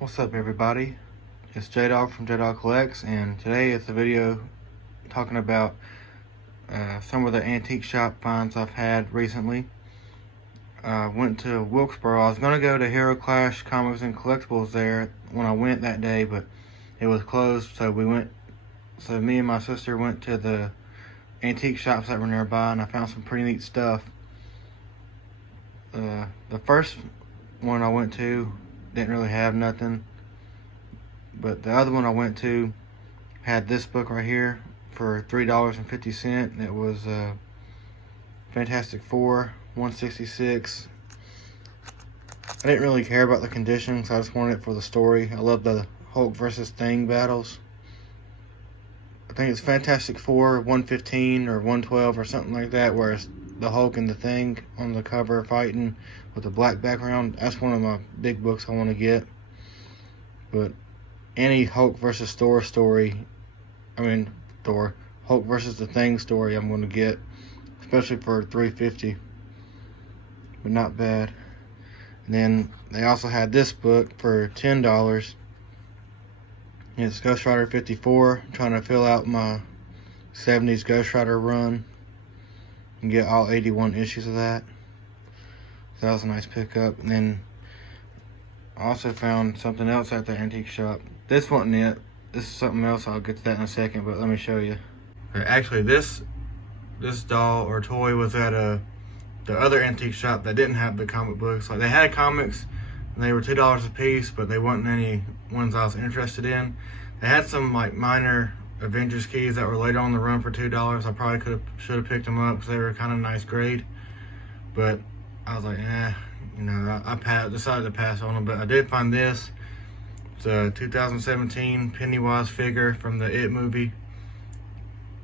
What's up, everybody? It's J-Dog from J-Dog Collects, and today it's a video talking about some of the antique shop finds I've had recently. Went to Wilkesboro. I was going to go to Hero Clash Comics and Collectibles there when I went that day, but it was closed, so me and my sister went to the antique shops that were nearby, and I found some pretty neat stuff. The first one I went to didn't really have nothing, but the other one I went to had this book right here for $3.50. It was Fantastic Four 166. I didn't really care about the condition, so I just wanted it for the story. I love the Hulk versus Thing battles. I think it's Fantastic Four 115 or 112 or something like that, where it's the Hulk and the Thing on the cover fighting with a black background. That's one of my big books I want to get. But any Hulk versus Thor story, Hulk versus the Thing story I'm going to get, especially for $3.50. But not bad. And then they also had this book for $10. It's Ghost Rider 54. I'm trying to fill out my 70s Ghost Rider run and get all 81 issues of that. So that was a nice pickup. And then I also found something else at the antique shop. This wasn't it. This is something else. I'll get to that in a second, but let me show you. Actually, this doll or toy was at the other antique shop that didn't have the comic books. Like, they had comics and they were $2 a piece, but they wasn't any ones I was interested in. They had some like minor Avengers keys that were later on the run for $2. I probably should have picked them up because they were kind of nice grade, but I was like, I decided to pass on them. But I did find this. It's a 2017 Pennywise figure from the It movie.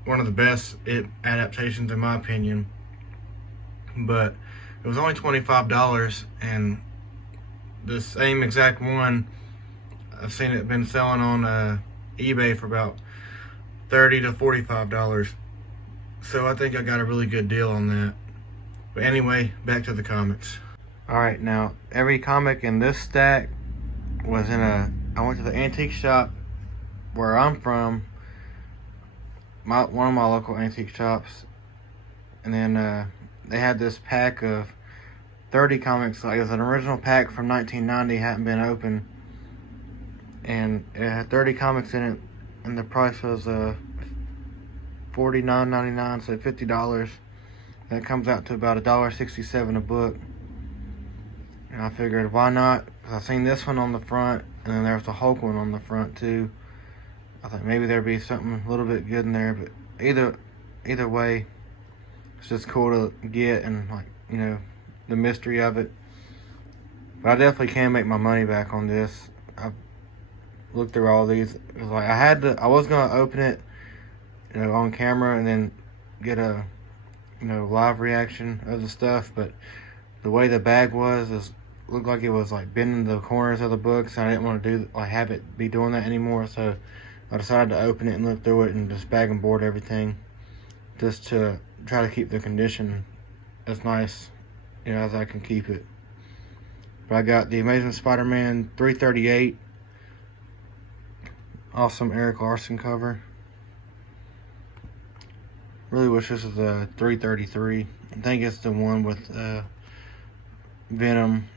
One of the best It adaptations in my opinion. But it was only $25, and the same exact one, I've seen it been selling on eBay for about $30 to $45. So I think I got a really good deal on that. But anyway, back to the comics. Alright, now every comic in this stack was I went to the antique shop where I'm from, one of my local antique shops, and then they had this pack of 30 comics. Like, it was an original pack from 1990, hadn't been opened, and it had 30 comics in it, and the price was $49.99, so $50. That comes out to about $1.67 a book. And I figured, why not? Because I seen this one on the front, and then there was the Hulk one on the front too. I thought maybe there'd be something a little bit good in there, but either way, it's just cool to get, and the mystery of it. But I definitely can make my money back on this. I've looked through all these. It was like I was gonna open it, on camera and then get a live reaction of the stuff, but the way the bag looked like it was like bending the corners of the books, and I didn't want to have it be doing that anymore. So I decided to open it and look through it and just bag and board everything, just to try to keep the condition as nice as I can keep it. But I got the Amazing Spider-Man 338, awesome Eric Larson cover. Really wish this was a 333. I think it's the one with Venom.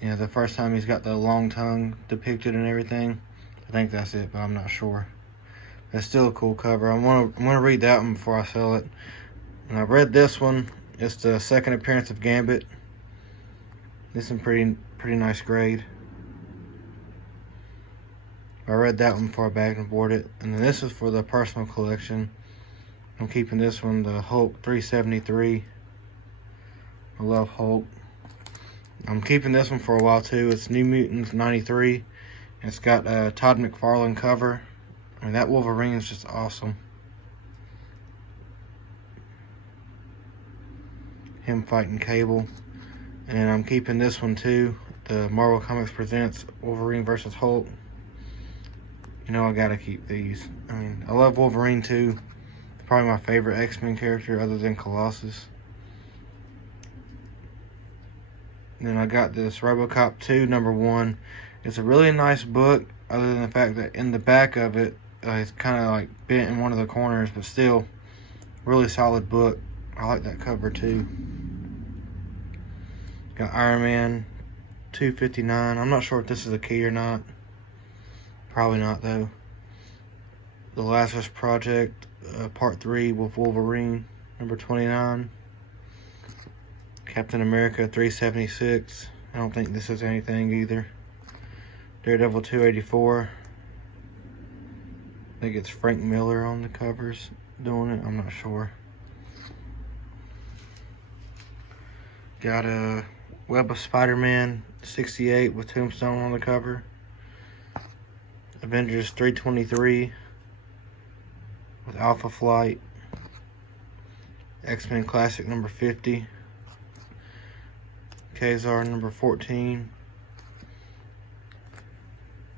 The first time he's got the long tongue depicted and everything. I think that's it, but I'm not sure. It's still a cool cover. I'm gonna read that one before I sell it. And I've read this one. It's the second appearance of Gambit. This is pretty nice grade. I read that one before I bagged and boarded it. And then this is for the personal collection. I'm keeping this one, the Hulk 373. I love Hulk. I'm keeping this one for a while too. It's New Mutants 93. It's got a Todd McFarlane cover. And that Wolverine is just awesome. Him fighting Cable. And I'm keeping this one too. The Marvel Comics Presents Wolverine vs. Hulk. I gotta keep these. I love Wolverine too. Probably my favorite X-Men character other than Colossus. And then I got this RoboCop 2 #1. It's a really nice book, other than the fact that in the back of it, it's kind of like bent in one of the corners, but still, really solid book. I like that cover too. Got Iron Man 259. I'm not sure if this is a key or not. Probably not though. The Last of Us Project, Part 3 with Wolverine, number 29. Captain America 376. I don't think this is anything either. Daredevil 284. I think it's Frank Miller on the covers doing it. I'm not sure. Got a Web of Spider-Man 68 with Tombstone on the cover. Avengers 323 with Alpha Flight. X-Men Classic number 50. Kazar number 14.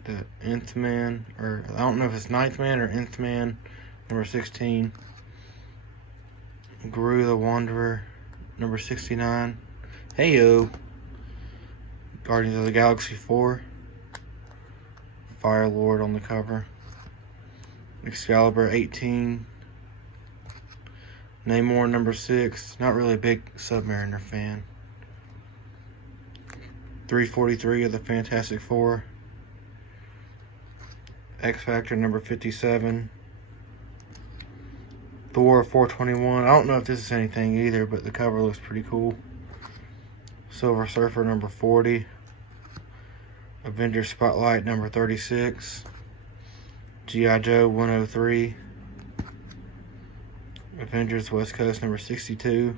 The Nth Man, or I don't know if it's Ninth Man or Nth Man, number 16. Gru the Wanderer, number 69. Heyo. Guardians of the Galaxy 4. Fire Lord on the cover. Excalibur 18. Namor number 6. Not really a big Submariner fan. 343 of the Fantastic Four. X-Factor number 57. Thor 421. I don't know if this is anything either, but the cover looks pretty cool. Silver Surfer number 40. Avengers Spotlight number 36. G.I. Joe 103. Avengers West Coast number 62.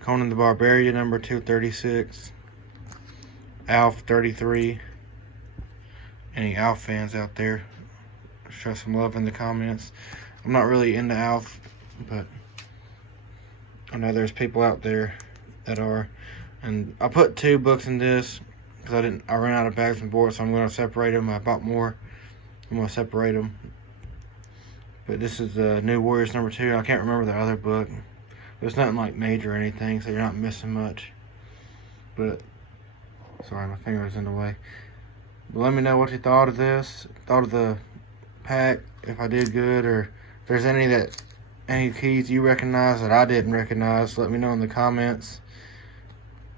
Conan the Barbarian number 236. Alf 33. Any Alf fans out there, show some love in the comments. I'm not really into Alf, but I know there's people out there that are. And I put 2 books in this because I ran out of bags and boards, so I'm going to separate them. I bought more. I'm going to separate them. But this is New Warriors number 2. I can't remember the other book. There's nothing like major or anything, so you're not missing much. But sorry, my finger was in the way. But let me know what you thought of this, thought of the pack, if I did good, or if there's any keys you recognize that I didn't recognize. Let me know in the comments,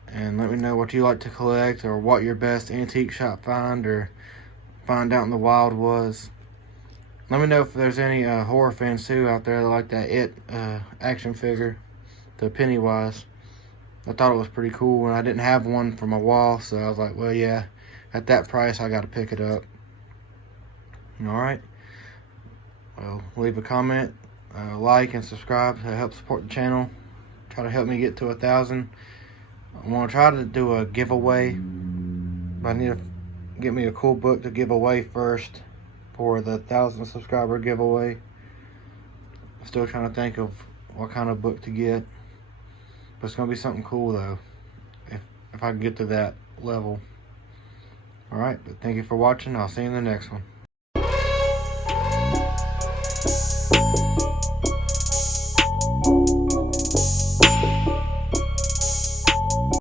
and let me know what you like to collect, or what your best antique shop find or find out in the wild was. Let me know if there's any horror fans too out there that like that It action figure, the Pennywise. I thought it was pretty cool, and I didn't have one for my wall, so I was like, well, yeah, at that price, I got to pick it up. Alright. Well, leave a comment, like, and subscribe to help support the channel. Try to help me get to 1,000. I want to try to do a giveaway, but I need to get me a cool book to give away first for the 1,000 subscriber giveaway. I'm still trying to think of what kind of book to get. But it's going to be something cool, though, if I can get to that level. Alright, but thank you for watching. I'll see you in the next one.